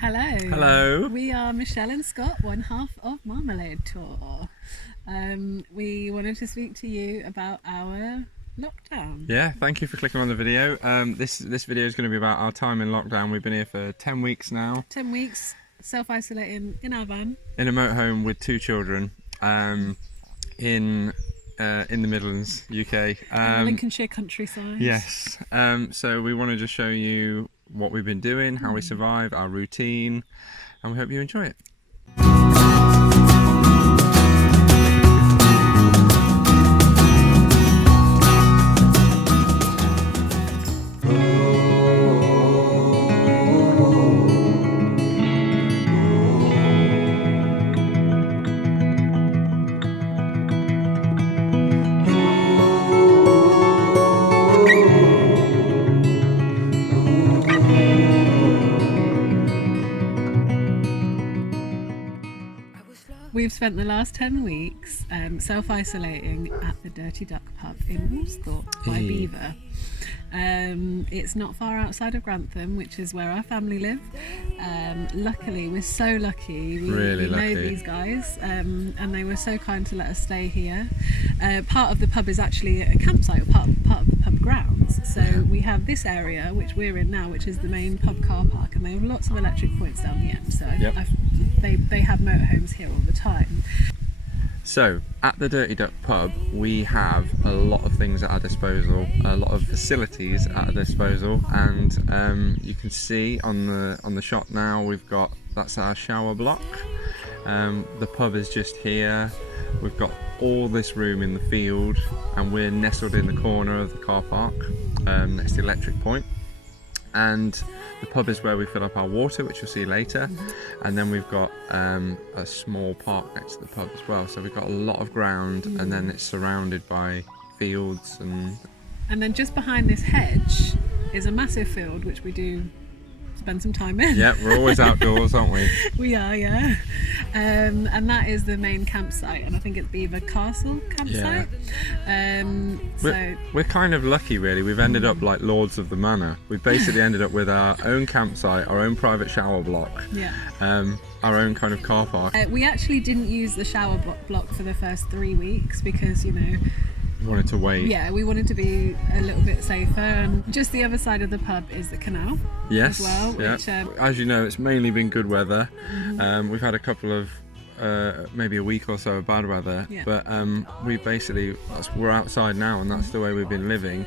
Hello. Hello. We are Michelle and Scott, one half of MarmaladeTour. We wanted to speak to you about our lockdown. Yeah, thank you for clicking on the video. This video is going to be about our time in lockdown. We've been here for 10 weeks now. 10 weeks self-isolating in our van. In a motorhome with 2 children in the Midlands, UK. Lincolnshire countryside. Yes. So we want to just show you what we've been doing, how we survive, our routine, and we hope you enjoy it. We've spent the last 10 weeks self-isolating at the Dirty Duck pub in Walsthorpe by Beaver. It's not far outside of Grantham, which is where our family live. Luckily, we're so lucky. We know these guys, and they were so kind to let us stay here. Part of the pub is actually a campsite, or part of the pub grounds. So we have this area, which we're in now, which is the main pub car park, and they have lots of electric points down the end. So they have motorhomes here all the time. So, at the Dirty Duck pub, we have a lot of things at our disposal, a lot of facilities at our disposal, and you can see on the shot now, that's our shower block. The pub is just here. We've got all this room in the field, and we're nestled in the corner of the car park, next to the electric point. And the pub is where we fill up our water, which you'll see later, and then we've got a small park next to the pub as well, so we've got a lot of ground, and then it's surrounded by fields, and then just behind this hedge is a massive field which we do spend some time in. Yeah, we're always outdoors, aren't we? We are, yeah. And that is the main campsite, and I think it's Beaver Castle campsite. We're kind of lucky, really. We've ended up like lords of the manor. We've basically ended up with our own campsite, our own private shower block, our own kind of car park. We actually didn't use the shower block for the first 3 weeks because, we wanted to wait. Yeah, we wanted to be a little bit safer. And just the other side of the pub is the canal. Yes. As well. Yeah. Which, as you know, it's mainly been good weather. We've had a couple of maybe a week or so of bad weather, but we're outside now, and that's the way we've been living.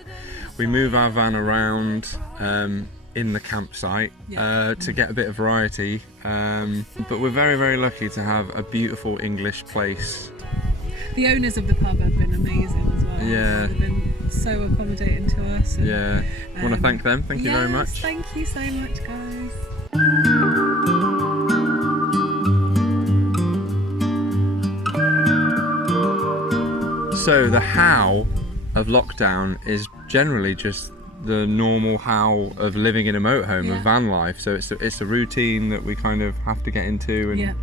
We move our van around in the campsite to get a bit of variety, but we're very, very lucky to have a beautiful English place. The owners of the pub have been amazing as well. Yeah. They've been so accommodating to us. And, I want to thank them. Thank you very much. Thank you so much, guys. So the how of lockdown is generally just the normal how of living in a motorhome, of van life. So it's a routine that we kind of have to get into,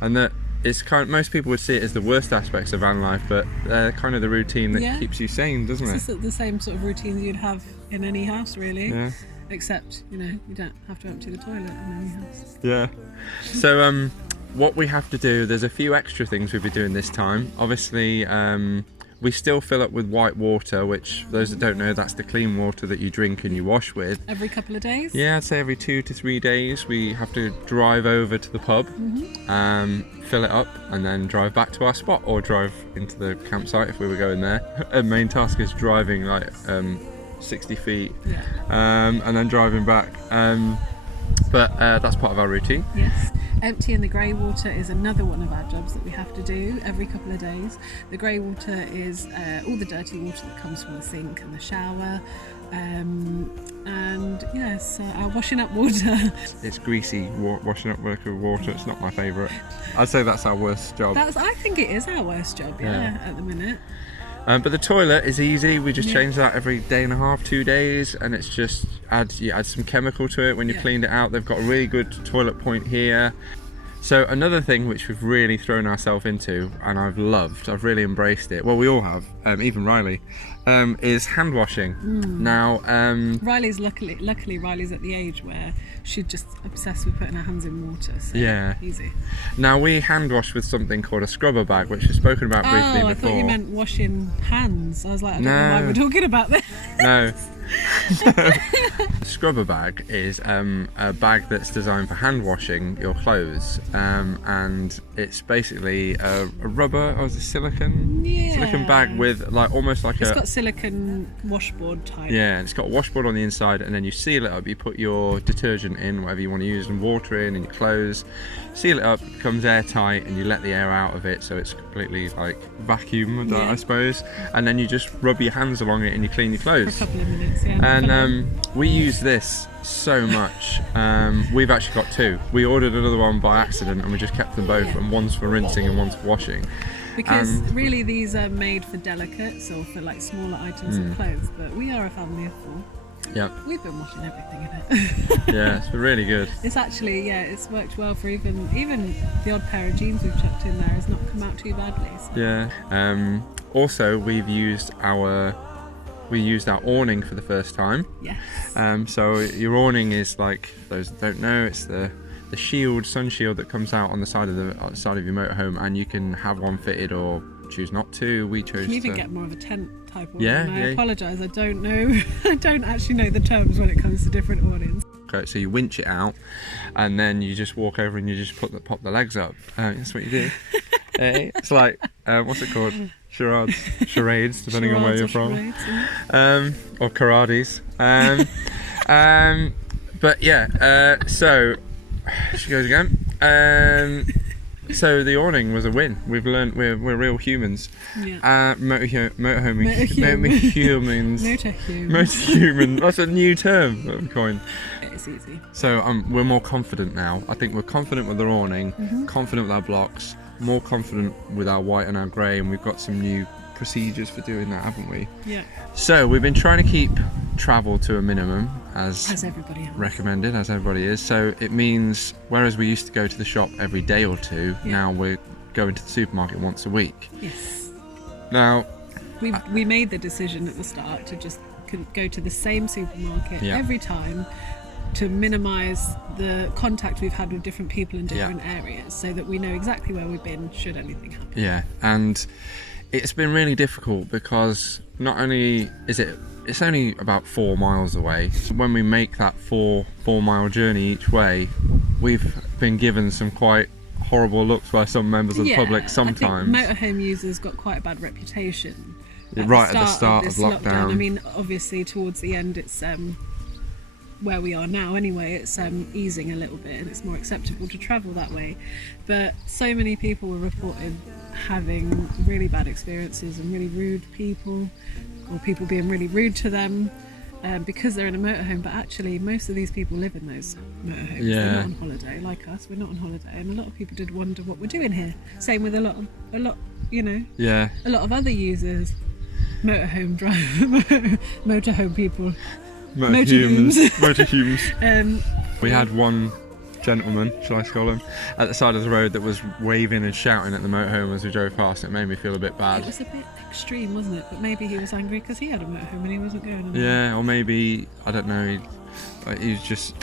and that it's most people would see it as the worst aspects of van life, but they're kind of the routine that keeps you sane, doesn't it? It's the same sort of routine you'd have in any house, really. Yeah. Except, you don't have to empty the toilet in any house. Yeah. So what we have to do, there's a few extra things we'll be doing this time. Obviously, we still fill up with white water, which, those that don't know, that's the clean water that you drink and you wash with. Every couple of days? Yeah, I'd say every 2 to 3 days we have to drive over to the pub, fill it up, and then drive back to our spot, or drive into the campsite if we were going there. Our main task is driving like 60 feet, and then driving back. But that's part of our routine. Yes. Emptying the grey water is another one of our jobs that we have to do every couple of days. The grey water is all the dirty water that comes from the sink and the shower, and yes, our washing up water. It's greasy washing up water. It's not my favourite. I'd say that's our worst job. I think it is our worst job, at the minute. But the toilet is easy. We just change that every day and a half, 2 days, and it's just you add some chemical to it when you cleaned it out. They've got a really good toilet point here. So another thing which we've really thrown ourselves into, and I've really embraced it, well, we all have, even Riley, is hand washing. Now, Riley's luckily Riley's at the age where she's just obsessed with putting her hands in water. So yeah. Easy. Now we hand wash with something called a scrubber bag, which we've spoken about briefly before. I thought you meant washing hands. I was like, I don't know why we're talking about this. No. Scrubber bag is a bag that's designed for hand washing your clothes, and it's basically a rubber or is it silicone bag with like almost like it's got silicone washboard type. Yeah, it's got a washboard on the inside, and then you seal it up. You put your detergent in, whatever you want to use, and water in, and your clothes. Seal it up, it becomes airtight, and you let the air out of it, so it's completely like vacuumed, I suppose. And then you just rub your hands along it, and you clean your clothes for a couple of minutes. Yeah. And we use this so much. We've actually got two. We ordered another one by accident, and we just kept them both, and one's for rinsing and one's for washing. Because really these are made for delicates or for like smaller items of clothes, but we are a family of 4. Yep. We've been washing everything in it. Yeah, it's been really good. It's actually, it's worked well for even the odd pair of jeans we've chucked in there has not come out too badly. So. Yeah. Also, we used our awning for the first time. Yes. So your awning is like, those that don't know, it's the sun shield that comes out on the side of your motorhome, and you can have one fitted or choose not to. We chose. You can even get more of a tent type awning. Yeah. I apologise, I don't know. I don't actually know the terms when it comes to different awnings. Okay, so you winch it out, and then you just walk over and you just pop the legs up. That's what you do. It's like what's it called? Charades, depending on where you're from. Or karades. But yeah, so she goes again. So the awning was a win. We've learned we're real humans. Yeah. Motorhumans. That's a new term that I've coined. It's easy. So we're more confident now. I think we're confident with our awning, confident with our blocks, more confident with our white and our grey, and we've got some new procedures for doing that, haven't we? Yeah. So we've been trying to keep travel to a minimum, as everybody has. Recommended, as everybody is. So it means, whereas we used to go to the shop every day or two, now we're going to the supermarket once a week. Yes. Now, we made the decision at the start to just go to the same supermarket every time, to minimise the contact we've had with different people in different areas, so that we know exactly where we've been should anything happen. Yeah, and it's been really difficult because not only is it's only about 4 miles away. So when we make that 4-mile journey each way, we've been given some quite horrible looks by some members of the public sometimes. I think motorhome users got quite a bad reputation at the start of lockdown. I mean, obviously towards the end it's where we are now anyway, it's easing a little bit and it's more acceptable to travel that way, but so many people were reported having really bad experiences and really rude people, or people being really rude to them because they're in a motorhome, but actually most of these people live in those motorhomes. They're not on holiday like us. We're not on holiday, and a lot of people did wonder what we're doing here. Same with a lot a lot of other users, motorhome people. Motorhomes. We had one gentleman, shall I call him, at the side of the road that was waving and shouting at the motorhome as we drove past. It made me feel a bit bad. It was a bit extreme, wasn't it? But maybe he was angry because he had a motorhome and he wasn't going on. Yeah, or maybe, I don't know, he was just,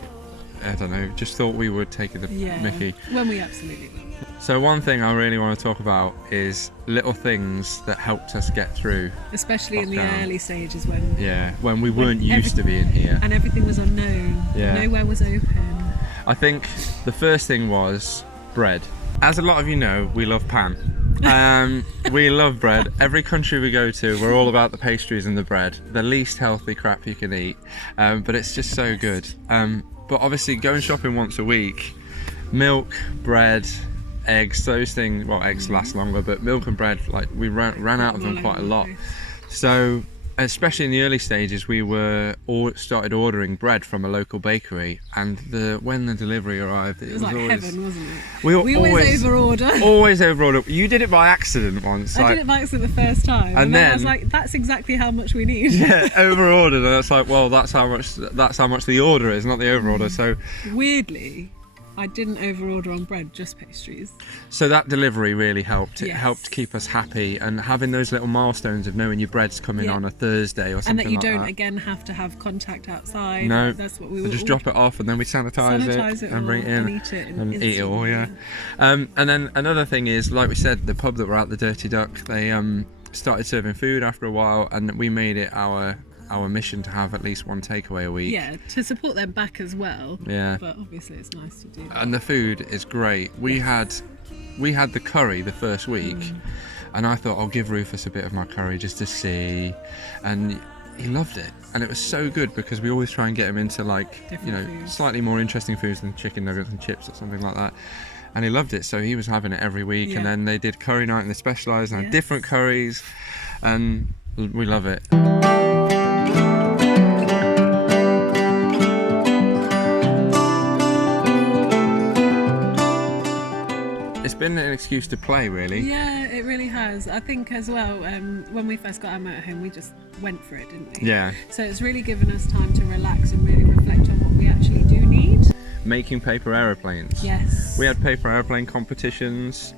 I don't know, just thought we would take the mickey. When we absolutely will. So one thing I really want to talk about is little things that helped us get through. Especially in the early stages when we weren't used to being here. And everything was unknown. Yeah. Nowhere was open. I think the first thing was bread. As a lot of you know, we love pan. We love bread. Every country we go to, we're all about the pastries and the bread. The least healthy crap you can eat. But it's just so good. But obviously going shopping once a week, milk, bread, eggs, those things, well, eggs last longer, but milk and bread, like we ran out of them quite a lot. So especially in the early stages, we started ordering bread from a local bakery, and when the delivery arrived, it was like always heaven, wasn't it? We always overorder. Always overorder. You did it by accident once. I did it by accident the first time, and then I was like, "That's exactly how much we need." Yeah, overordered, and it's like, well, that's how much the order is, not the overorder. So weirdly, I didn't overorder on bread, just pastries. So that delivery really helped. It Yes. helped keep us happy, and having those little milestones of knowing your bread's coming on a Thursday or something And that you like don't that. again have to have contact outside. No, that's what we so were. just drop it off and then we sanitize it and bring it in and eat it. and eat it all. Yeah. And then another thing is, like we said, the pub that we're at, the Dirty Duck, they started serving food after a while, and we made it our mission to have at least one takeaway a week. Yeah, to support them back as well. Yeah. But obviously it's nice to do that. And the food is great. We had the curry the first week, and I thought I'll give Rufus a bit of my curry just to see, and he loved it. And it was so good because we always try and get him into like Different foods. slightly more interesting foods than chicken nuggets and chips or something like that. And he loved it, so he was having it every week. Yeah. And then they did curry night and they specialised and had Yes. different curries, and we love it. It's been an excuse to play, really. Yeah, it really has. I think as well, when we first got our motorhome, we just went for it, didn't we? Yeah. So it's really given us time to relax and really reflect on what we actually do need. Making paper aeroplanes. Yes. We had paper airplane competitions,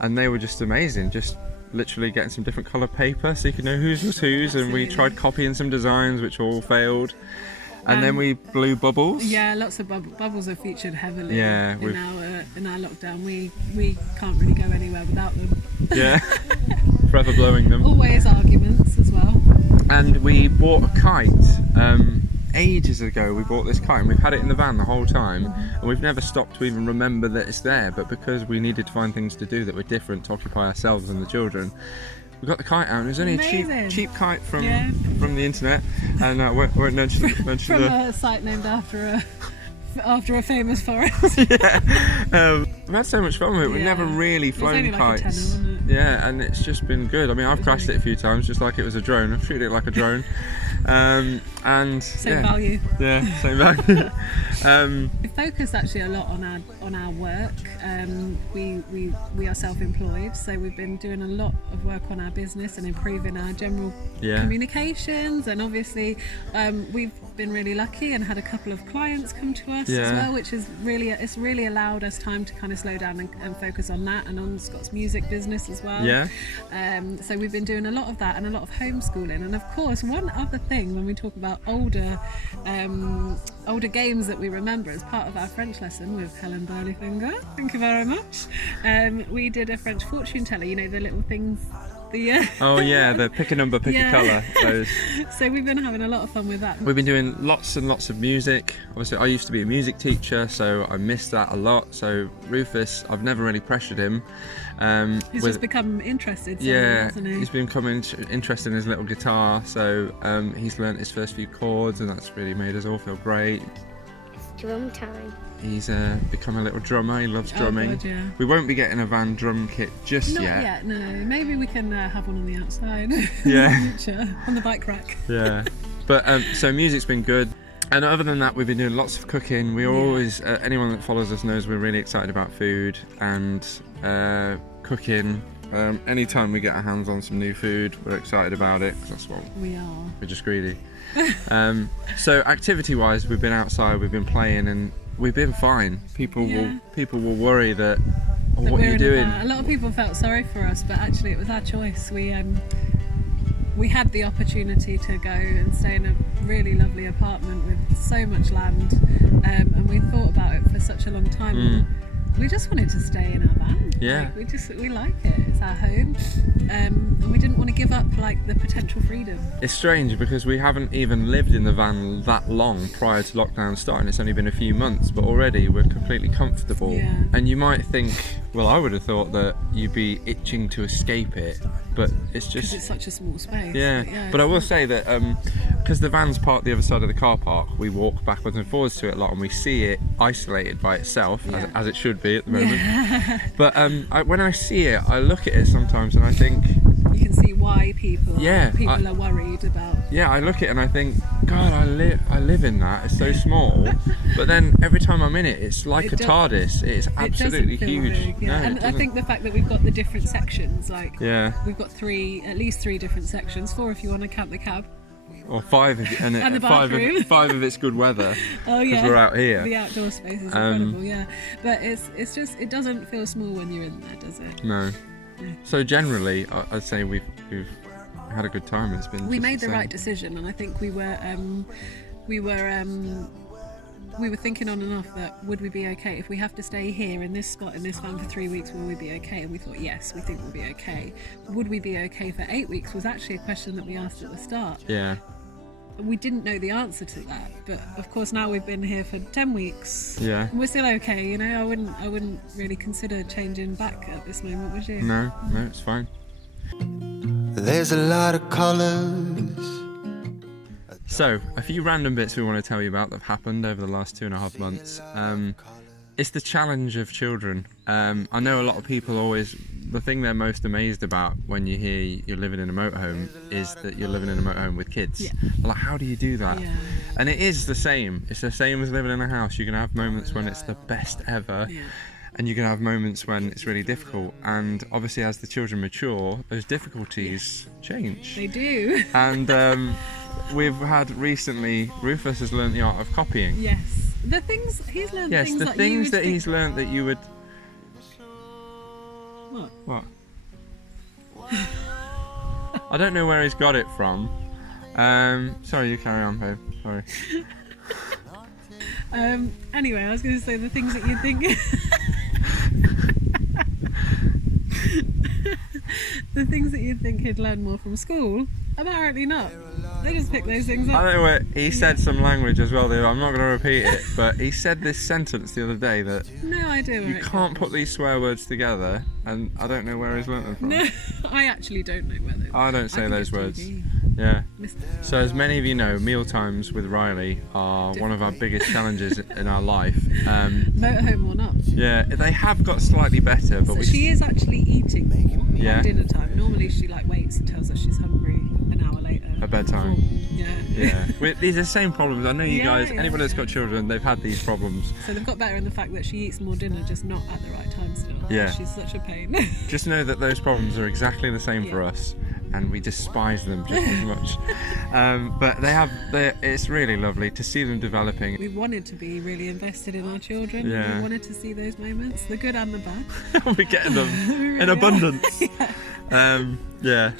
and they were just amazing. Just literally getting some different colour paper so you could know whose was whose. And we Absolutely. tried copying some designs which all failed. And then we blew bubbles. Yeah, lots of bubbles are featured heavily Yeah, in our lockdown. We can't really go anywhere without them. Yeah. Forever blowing them. Always arguments as well. And we bought a kite ages ago. We bought this kite and we've had it in the van the whole time, and we've never stopped to even remember that it's there. But because we needed to find things to do that were different to occupy ourselves and the children, we got the kite out, and it was only a Amazing. cheap kite from Yeah. the internet, and won't mention From the a site named after a famous forest. we've had so much fun with it. We've Yeah. never really It was flown only like a tenner, kites. wasn't it? Yeah, and it's just been good. I mean, I've crashed it a few times just like it was a drone. I've shot it like a drone. And Same value. Yeah, same value. We focus actually a lot on our work. We are self-employed, so we've been doing a lot of work on our business and improving our general communications. And obviously, we've been really lucky and had a couple of clients come to us as well, which is really allowed us time to kind of slow down and focus on that and on Scott's music business as well. Yeah. So we've been doing a lot of that and a lot of homeschooling. And of course, one other thing when we talk about older games that we remember as part of our French lesson with Helen Burleyfinger, thank you very much, we did a French fortune teller, you know, the little things. Oh yeah, the pick a number, pick a colour. Those. So we've been having a lot of fun with that. We've been doing lots and lots of music. Obviously, I used to be a music teacher, so I missed that a lot. So Rufus, I've never really pressured him. He's just become interested. Hasn't he? He's becoming interested in his little guitar. So he's learnt his first few chords, and that's really made us all feel great. Drum time. He's become a little drummer. He loves drumming. God, yeah. We won't be getting a van drum kit just Not yet. yet, no. Maybe we can have one on the outside. Yeah. In the future, on the bike rack. Yeah. But so music's been good. And other than that, we've been doing lots of cooking. We always, anyone that follows us knows we're really excited about food and cooking. Anytime we get our hands on some new food, we're excited about it, because that's what We are. we're just greedy. So activity-wise, we've been outside, we've been playing, and we've been fine. People will worry that, oh, what are you doing? A lot of people felt sorry for us, but actually it was our choice. We had the opportunity to go and stay in a really lovely apartment with so much land, and we thought about it for such a long time. We just wanted to stay in our van. Yeah. We like it. It's our home, and we didn't want to give up like the potential freedom. It's strange because we haven't even lived in the van that long prior to lockdown starting. It's only been a few months, but already we're completely comfortable. Yeah. And you might think, well, I would have thought that you'd be itching to escape it, but it's just... Because it's such a small space. Yeah, but I will say that because the van's parked the other side of the car park, we walk backwards and forwards to it a lot, and we see it isolated by itself, as it should be at the moment. But when I see it, I look at it sometimes and I think... You can see why people are worried about... Yeah, I look at it and I think, God, I live in that. It's so small. But then every time I'm in it, it's like a TARDIS. It's absolutely huge. Big, yeah. No, And I think the fact that we've got the different sections, like yeah, we've got at least three different sections, 4 if you want to count the cab. or 5 And the bathroom. five of it's good weather. Oh yeah, we're out here. The outdoor space is incredible. Yeah, but it's just, it doesn't feel small when you're in there, does it? No. So generally, I'd say we've had a good time. It's been. We made the right decision, and I think we were thinking on and off that would we be okay if we have to stay here in this spot in this van for 3 weeks, will we be okay? And we thought, yes, we think we'll be okay. Would we be okay for 8 weeks was actually a question that we asked at the start. Yeah. We didn't know the answer to that, but of course now we've been here for 10 weeks. Yeah. And we're still okay, you know. I wouldn't really consider changing back at this moment, would you? No, it's fine. There's a lot of colours. So, a few random bits we want to tell you about that have happened over the last 2.5 months. It's the challenge of children. I know a lot of people always, the thing they're most amazed about when you hear you're living in a motorhome is that you're living in a motorhome with kids. Yeah. Like, how do you do that? Yeah. And it is the same. It's the same as living in a house. You're going to have moments when it's the best ever. Yeah. And you're going to have moments when it's really difficult. And obviously as the children mature, those difficulties change. They do. And we've had recently, Rufus has learned the art of copying. Yes. The things he's learned. Yes, things the that things that he's learned that you would... What? I don't know where he's got it from. Sorry, you carry on, babe. Sorry. Anyway, I was going to say the things that you think... the things that you'd think he'd learn more from school, apparently not. They just pick those things up. I don't know where he said some language as well, though. I'm not going to repeat it, but he said this sentence the other day that no idea where you can't put these swear words together, and I don't know where he's learnt them from. No, I actually don't know where they. I don't say think those it's words. TV. Yeah. Missed So as many of you know, meal times with Riley are one of our biggest challenges in our life. Motorhome or not. Yeah, they have got slightly better, but So she is actually eating more Yeah. at dinner time. Normally she waits and tells us she's hungry an hour later. At bedtime. Yeah. These are the same problems. I know you Yeah, guys, yeah, anybody that's got children, they've had these problems. So they've got better in the fact that she eats more dinner, just not at the right time still. Yeah. She's such a pain. Just know that those problems are exactly the same for us, and we despise them just as much. But it's really lovely to see them developing. We wanted to be really invested in our children. Yeah. We wanted to see those moments, the good and the bad. We're getting them really in are. abundance. Yeah.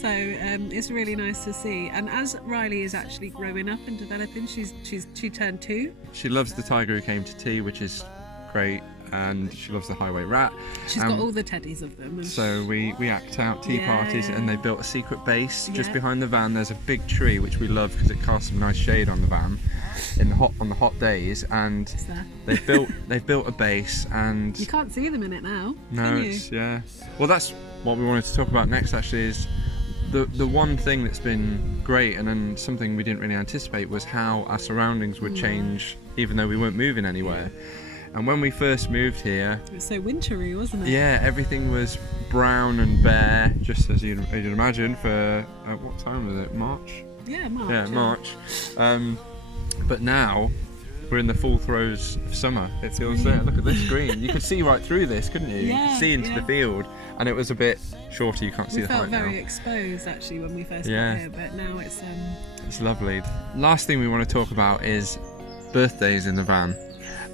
So it's really nice to see. And as Riley is actually growing up and developing, she turned 2. She loves the tiger who came to tea, which is great, and she loves the highway rat. She's got all the teddies of them. And So we act out tea parties, and they built a secret base just Yeah. behind the van. There's a big tree which we love because it casts some nice shade on the van on the hot days, and it's there. they've built a base, and You can't see them in it now. no, can you? it's well, that's what we wanted to talk about next. Actually, is the one thing that's been great, and then something we didn't really anticipate, was how our surroundings would change, even though we weren't moving anywhere. And when we first moved here, It was so wintry, wasn't it? yeah, everything was brown and bare, just as you'd imagine. For what time was it? March. Yeah, March. Yeah, March. But now we're in the full throes of summer. It feels there. Look at this green. You could see right through this, couldn't you? You Yeah, could see into the field, and it was a bit shorter. You can't see We the felt height very now. exposed actually when we first Yeah. got here, but now it's It's lovely. Last thing we want to talk about is birthdays in the van.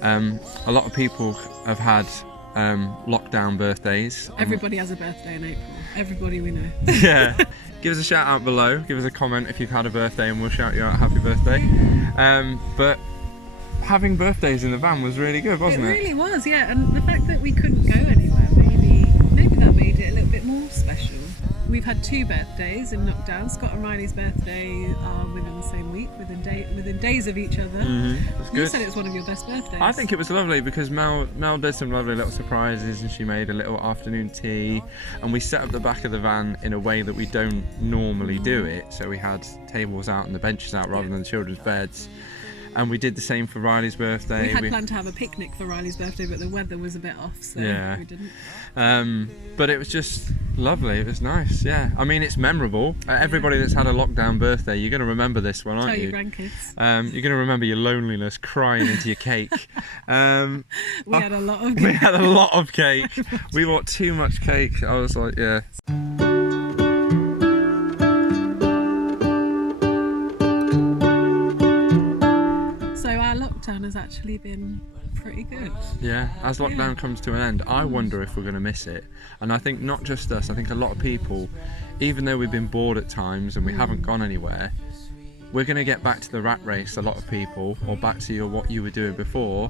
A lot of people have had lockdown birthdays. everybody has a birthday in April. Everybody we know. Yeah. Give us a shout out below. Give us a comment if you've had a birthday, and we'll shout you out happy birthday. But having birthdays in the van was really good, wasn't it? It really was, yeah. And the fact that we couldn't go anywhere, maybe that made it a little bit more special. We've had 2 birthdays in lockdown. Scott and Riley's birthday are within the same week, within days of each other. That's You good. said it was one of your best birthdays. I think it was lovely because Mel did some lovely little surprises, and she made a little afternoon tea, and we set up the back of the van in a way that we don't normally do it. So we had tables out and the benches out rather than children's beds. And we did the same for Riley's birthday. We had planned to have a picnic for Riley's birthday, but the weather was a bit off, so Yeah. we didn't. But it was just lovely. It was nice, yeah. I mean, it's memorable. Everybody that's had a lockdown birthday, you're going to remember this one, aren't Tell you? your grandkids. You're going to remember your loneliness, crying into your cake. We had a lot of. We had a lot of cake. We bought too much cake. I was like, yeah. has actually been pretty good. Yeah, as lockdown comes to an end, I wonder if we're going to miss it. And I think not just us, I think a lot of people, even though we've been bored at times and we haven't gone anywhere, we're going to get back to the rat race, a lot of people, or back to what you were doing before.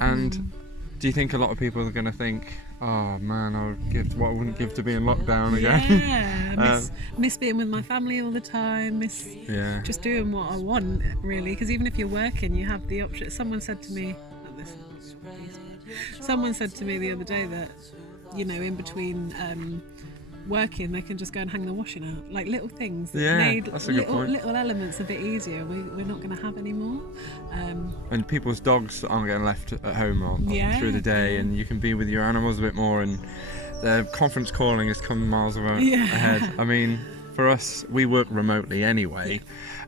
And do you think a lot of people are going to think, oh man, I would give what I wouldn't give to be in lockdown again? Yeah, miss being with my family all the time, miss just doing what I want, really. Because even if you're working, you have the option. Someone said to me the other day that, you know, in between working, they can just go and hang the washing out, like little things that made that's a good point. little elements a bit easier. We're not going to have anymore. And people's dogs aren't getting left at home through the day, and you can be with your animals a bit more, and the conference calling has come miles ahead. I mean, for us, we work remotely anyway,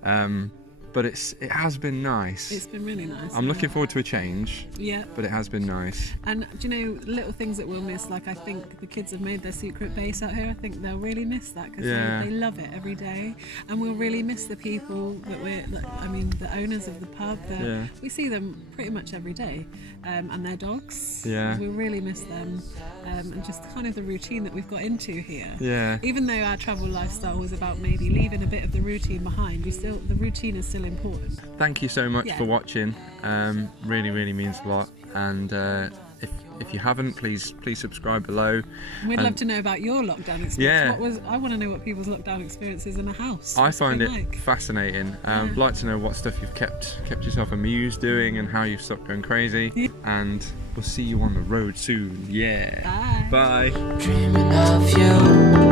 but it has been nice. It's been really nice. I'm looking forward to a change. Yeah. But it has been nice. And do you know, little things that we'll miss, like I think the kids have made their secret base out here. I think they'll really miss that because they love it every day. And we'll really miss the people that the owners of the pub. We see them pretty much every day. And their dogs. Yeah. We'll really miss them. And just kind of the routine that we've got into here. Yeah. Even though our travel lifestyle was about maybe leaving a bit of the routine behind, the routine is still important. Thank you so much for watching. Really means a lot. And if you haven't, please subscribe below. We'd love to know about your lockdown experience. I want to know what people's lockdown experience is in a house. I find it fascinating. I'd like to know what stuff you've kept yourself amused doing and how you've stopped going crazy. And we'll see you on the road soon. Bye. Bye. Dreaming of you.